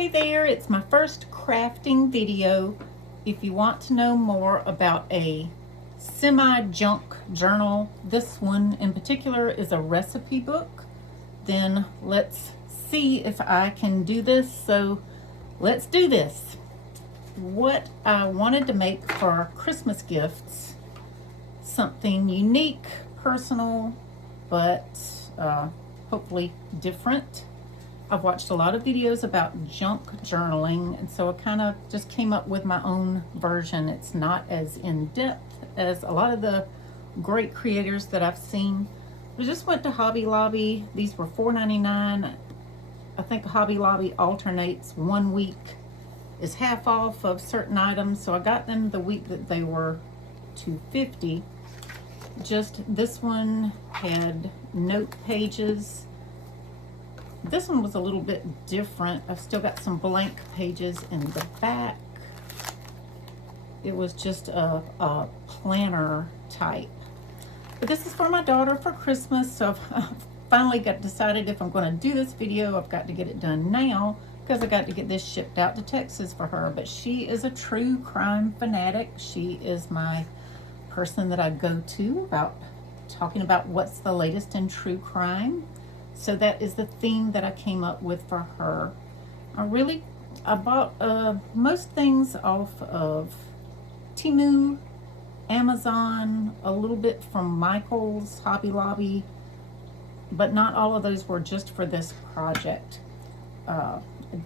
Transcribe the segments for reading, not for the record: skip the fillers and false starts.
Hey there, it's my first crafting video. If you want to know more about a semi-junk journal, this one in particular is a recipe book, then let's see if I can do this. So let's do this. What I wanted to make for Christmas gifts, something unique, personal, but hopefully different. I've watched a lot of videos about junk journaling, and so I kind of just came up with my own version. It's not as in-depth as a lot of the great creators that I've seen. I just went to Hobby Lobby. These were $4.99. I think Hobby Lobby alternates. 1 week is half off of certain items, so I got them the week that they were $2.50. Just this one had note pages. This one was a little bit different. I've still got some blank pages in the back. It was just a planner type. But this is for my daughter for Christmas, so I've finally decided if I'm going to do this video, I've got to get it done now because I got to get this shipped out to Texas for her. But she is a true crime fanatic. She is my person that I go to about talking about what's the latest in true crime. So that is the theme that I came up with for her. I bought most things off of Temu, Amazon, a little bit from Michael's, Hobby Lobby, but not all of those were just for this project. I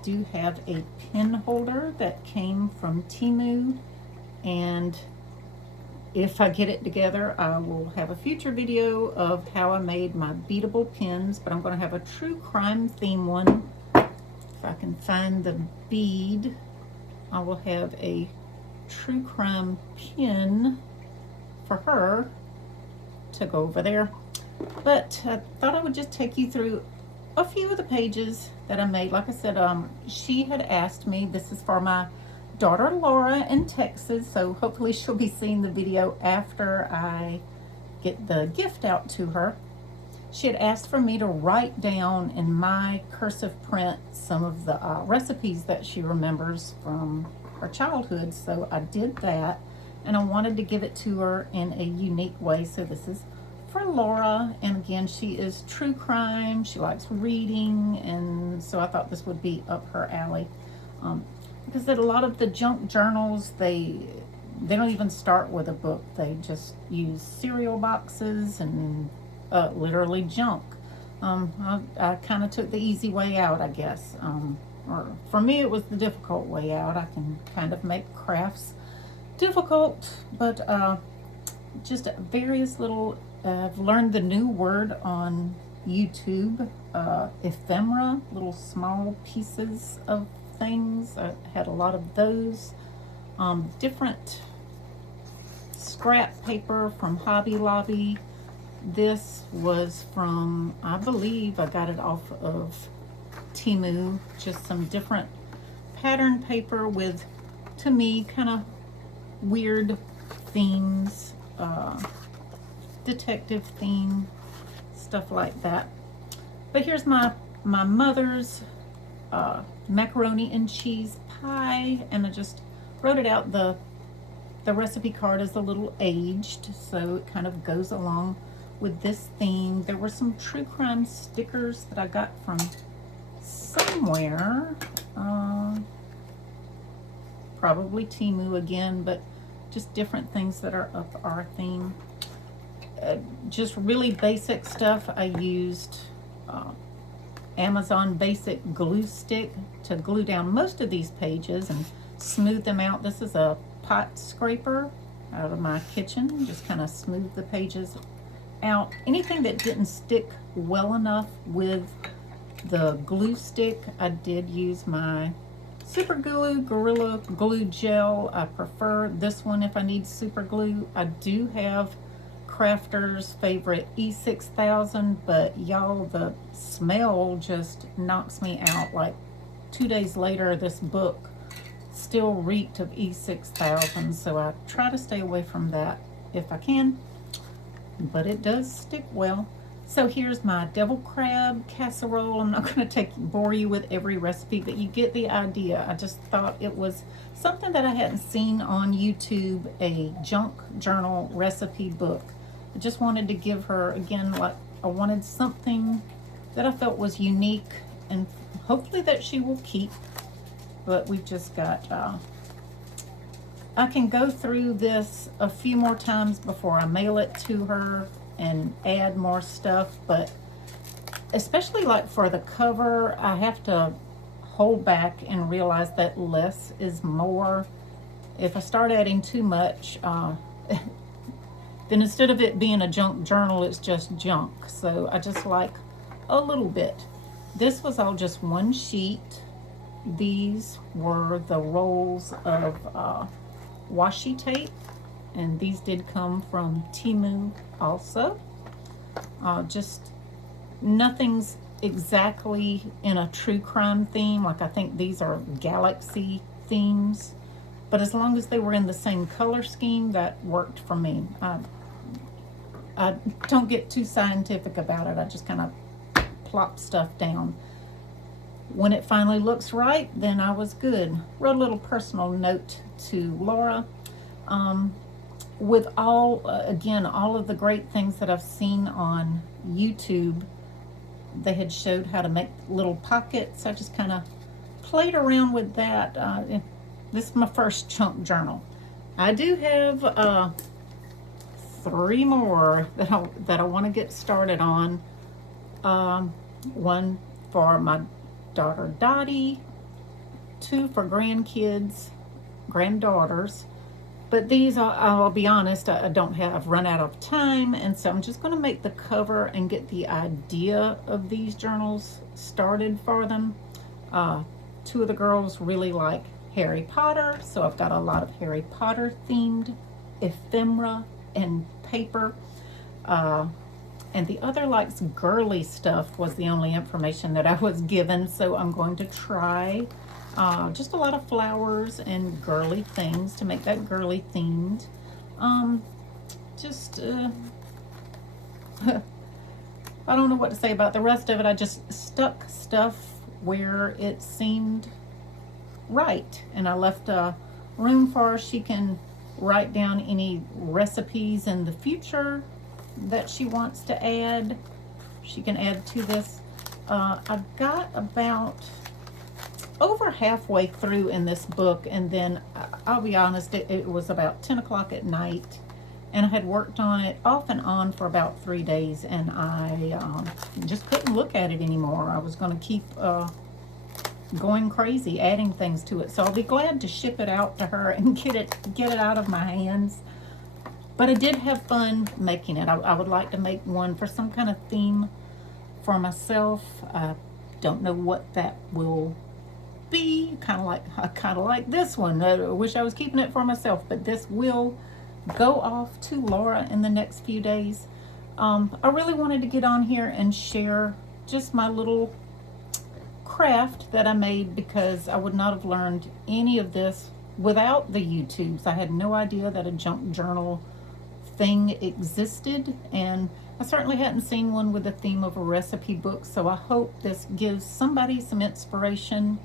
do have a pen holder that came from Temu, and if I get it together, I will have a future video of how I made my beadable pens, but I'm going to have a true crime theme one. If I can find the bead, I will have a true crime pin for her to go over there. But I thought I would just take you through a few of the pages that I made. Like I said, she had asked me, this is for my daughter Laura in Texas, so hopefully she'll be seeing the video after I get the gift out to her. She had asked for me to write down in my cursive print some of the recipes that she remembers from her childhood, so I did that, and I wanted to give it to her in a unique way. So this is for Laura, and again, she is true crime, she likes reading, and so I thought this would be up her alley. Because a lot of the junk journals, they don't even start with a book. They just use cereal boxes and literally junk. I kind of took the easy way out, I guess. Or for me, it was the difficult way out. I can kind of make crafts difficult, but just various little, I've learned the new word on YouTube, ephemera, little small pieces of things. I had a lot of those. Different scrap paper from Hobby Lobby. This was from, I believe I got it off of Temu. Just some different pattern paper with, to me, kind of weird themes, detective theme, stuff like that. But here's my mother's macaroni and cheese pie, and I just wrote it out. The recipe card is a little aged, so it kind of goes along with this theme. There were some true crime stickers that I got from somewhere, probably Temu again, but just different things that are up our theme. Just really basic stuff. I used Amazon basic glue stick to glue down most of these pages and smooth them out. This is a pot scraper out of my kitchen. Just kind of smooth the pages out. Anything that didn't stick well enough with the glue stick, I did use my Super Glue Gorilla Glue Gel. I prefer this one if I need super glue. I do have Crafter's favorite E6000, but y'all, the smell just knocks me out. Like 2 days later, this book still reeked of E6000, so I try to stay away from that if I can, but it does stick well. So here's my devil crab casserole. I'm not going to bore you with every recipe, but you get the idea. I just thought it was something that I hadn't seen on YouTube, a junk journal recipe book. I just wanted to give her, again, like I wanted something that I felt was unique and hopefully that she will keep. But we've just got, I can go through this a few more times before I mail it to her and add more stuff, but especially like for the cover, I have to hold back and realize that less is more. If I start adding too much, then instead of it being a junk journal, it's just junk. So I just like a little bit. This was all just one sheet. These were the rolls of washi tape, and these did come from Temu also. Just nothing's exactly in a true crime theme. Like I think these are galaxy themes, but as long as they were in the same color scheme, that worked for me. I don't get too scientific about it. I just kind of plop stuff down. When it finally looks right, then I was good. Wrote a little personal note to Laura. With all, again, all of the great things that I've seen on YouTube, they had showed how to make little pockets. I just kind of played around with that. This is my first chunk journal. I do have 3 more that I want to get started on. One for my daughter Dottie, 2 for granddaughters. But these, I'll be honest, I've run out of time, and so I'm just going to make the cover and get the idea of these journals started for them. 2 of the girls really like Harry Potter, so I've got a lot of Harry Potter themed ephemera and paper. And the other likes girly stuff, was the only information that I was given, so I'm going to try just a lot of flowers and girly things to make that girly themed. I don't know what to say about the rest of it. I just stuck stuff where it seemed right, and I left room for her. She can write down any recipes in the future that she wants to add. She can add to this. I've got about over halfway through in this book, and then I'll be honest, it was about 10 o'clock at night, and I had worked on it off and on for about 3 days, and I just couldn't look at it anymore. I was going to keep going crazy adding things to it, so I'll be glad to ship it out to her and get it out of my hands. But I did have fun making it. I would like to make one for some kind of theme for myself. I don't know what that will be. Kind of like this one. I wish I was keeping it for myself, but this will go off to Laura in the next few days. I really wanted to get on here and share just my little craft that I made, because I would not have learned any of this without the YouTubes. I had no idea that a junk journal thing existed, and I certainly hadn't seen one with the theme of a recipe book, so I hope this gives somebody some inspiration.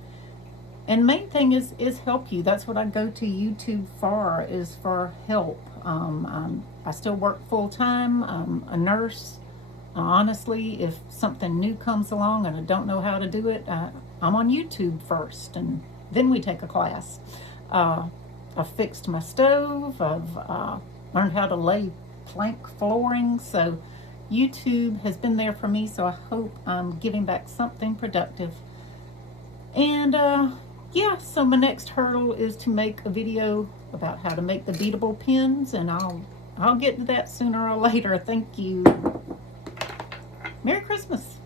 And main thing is help you. That's what I go to YouTube for, is for help. I still work full-time. I'm a nurse. Honestly, if something new comes along and I don't know how to do it, I'm on YouTube first, and then we take a class. I've fixed my stove. I've learned how to lay plank flooring. So YouTube has been there for me, so I hope I'm giving back something productive. And yeah, so my next hurdle is to make a video about how to make the beadable pins, and I'll get to that sooner or later. Thank you. Merry Christmas.